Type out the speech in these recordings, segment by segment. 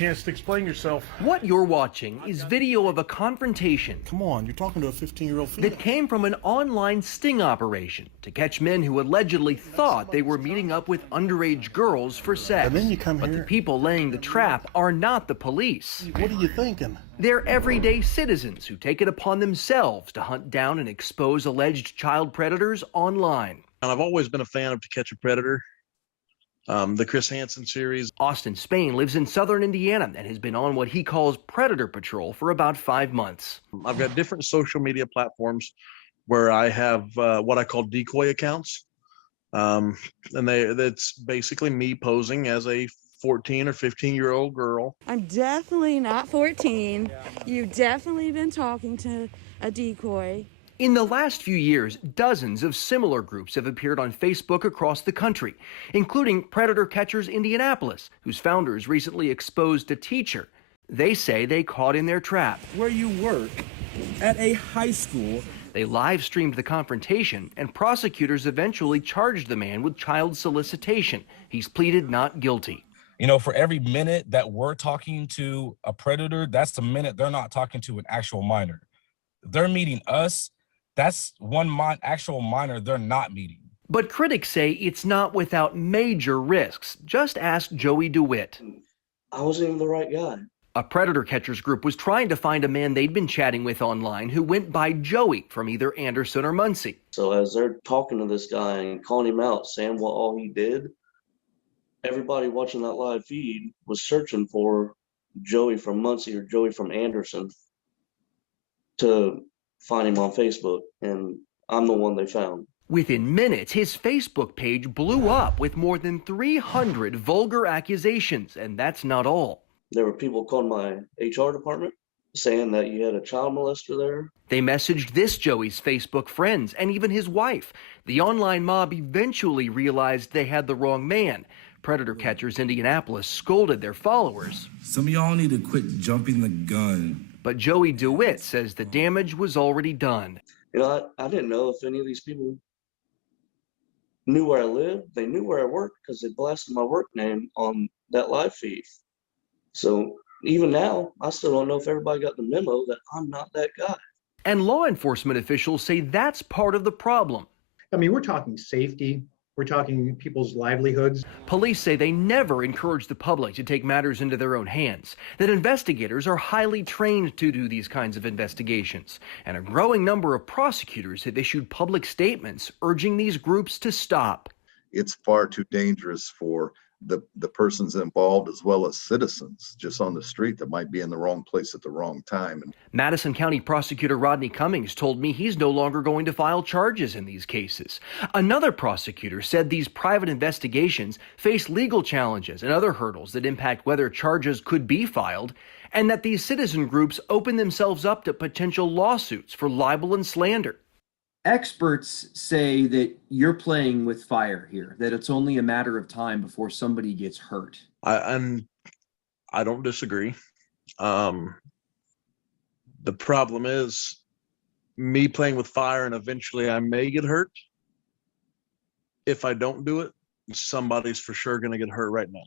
chance to explain yourself. What you're watching is video of a confrontation. Come on, you're talking to a 15-year-old female. That came from an online sting operation to catch men who allegedly thought they were meeting up with underage girls for sex. And then you come but here. the people laying the trap are not the police. What are you thinking? They're everyday citizens who take it upon themselves to hunt down and expose alleged child predators online. And I've always been a fan of To Catch a Predator, the Chris Hansen series. Austin Spain lives in southern Indiana and has been on what he calls Predator Patrol for about 5 months. I've got different social media platforms where I have what I call decoy accounts. And that's basically me posing as a 14 or 15-year-old girl. I'm definitely not 14. You've definitely been talking to a decoy. In the last few years, dozens of similar groups have appeared on Facebook across the country, including Predator Catchers Indianapolis, whose founders recently exposed a teacher. They say they caught in their trap. Where you work at a high school. They live-streamed the confrontation, and prosecutors eventually charged the man with child solicitation. He's pleaded not guilty. You know, for every minute that we're talking to a predator, that's the minute they're not talking to an actual minor. If they're meeting us, that's one actual minor they're not meeting. But critics say it's not without major risks. Just ask Joey DeWitt. I wasn't even the right guy. A predator catchers group was trying to find a man they'd been chatting with online who went by Joey from either Anderson or Muncie. So as they're talking to this guy and calling him out, saying what all he did, everybody watching that live feed was searching for Joey from Muncie or Joey from Anderson to find him on Facebook, and I'm the one they found. Within minutes, his Facebook page blew up with more than 300 vulgar accusations, and that's not all. There were people calling my HR department saying that you had a child molester there. They messaged this Joey's Facebook friends and even his wife. The online mob eventually realized they had the wrong man. Predator Catchers Indianapolis scolded their followers. Some of y'all need to quit jumping the gun. But Joey DeWitt says the damage was already done. You know, I didn't know if any of these people knew where I lived. They knew where I worked because they blasted my work name on that live feed. So even now, I still don't know if everybody got the memo that I'm not that guy. And law enforcement officials say that's part of the problem. I mean, we're talking safety. We're talking people's livelihoods. Police say they never encourage the public to take matters into their own hands, that investigators are highly trained to do these kinds of investigations, and a growing number of prosecutors have issued public statements urging these groups to stop. It's far too dangerous for the persons involved as well as citizens just on the street that might be in the wrong place at the wrong time. Madison County Prosecutor Rodney Cummings told me he's no longer going to file charges in these cases. Another prosecutor said these private investigations face legal challenges and other hurdles that impact whether charges could be filed, and that these citizen groups open themselves up to potential lawsuits for libel and slander. Experts say that you're playing with fire here, that it's only a matter of time before somebody gets hurt. I don't disagree. The problem is me playing with fire, and eventually I may get hurt. If I don't do it, somebody's for sure going to get hurt right now.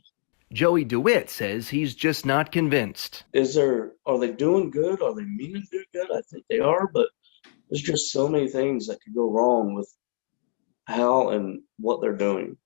Joey DeWitt says he's just not convinced. Are they doing good? Are they meaning to do good? I think they are, but there's just so many things that could go wrong with how and what they're doing.